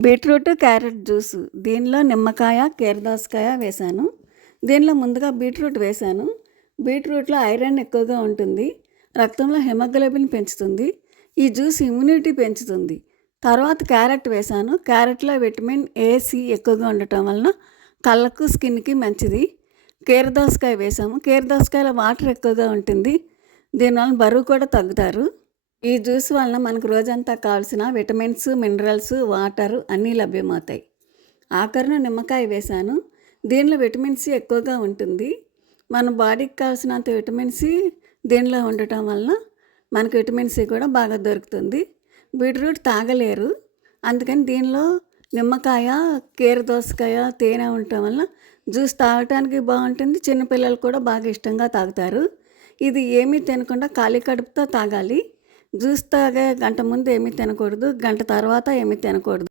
Beetroot, carrot juice. దీనిలో నిమ్మకాయ, కీరదోసకాయ వేశాను. దీనిలో ముందుగా బీట్రూట్ వేశాను. బీట్రూట్‌లో ఐరన్ ఎక్కువగా ఉంటుంది. రక్తంలో హిమోగ్లోబిన్ పెంచుతుంది. ఈ జ్యూస్ ఇమ్యూనిటీ పెంచుతుంది. తర్వాత క్యారెట్ వేశాను. క్యారెట్‌లో విటమిన్ ఏ, సి ఎక్కువగా ఉండటం వలన కళ్ళకు, స్కిన్‌కి మంచిది. కీరదోసకాయ వేశాము. కీరదోసకాయలో వాటర్ ఎక్కువగా ఉంటుంది. దీనివలన బరువు కూడా తగ్గుతారు. ఈ జ్యూస్ వలన మనకు రోజంతా కావాల్సిన విటమిన్స్, మినరల్స్, వాటర్ అన్నీ లభ్యమవుతాయి. ఆఖరిన నిమ్మకాయ వేశాను. దీనిలో విటమిన్ సి ఎక్కువగా ఉంటుంది. మన బాడీకి కావాల్సినంత విటమిన్ సి దీనిలో ఉండటం వలన మనకు విటమిన్ సి కూడా బాగా దొరుకుతుంది. బీట్రూట్ తాగలేరు. అందుకని దీనిలో నిమ్మకాయ, కీరదోసకాయ, తేనె ఉండటం వలన జ్యూస్ తాగటానికి బాగుంటుంది. చిన్నపిల్లలు కూడా బాగా ఇష్టంగా తాగుతారు. ఇది ఏమీ తినకుండా ఖాళీ కడుపుతో తాగాలి. జ్యూస్ తాగే గంట ముందు ఏమీ తినకూడదు. గంట తర్వాత ఏమీ తినకూడదు.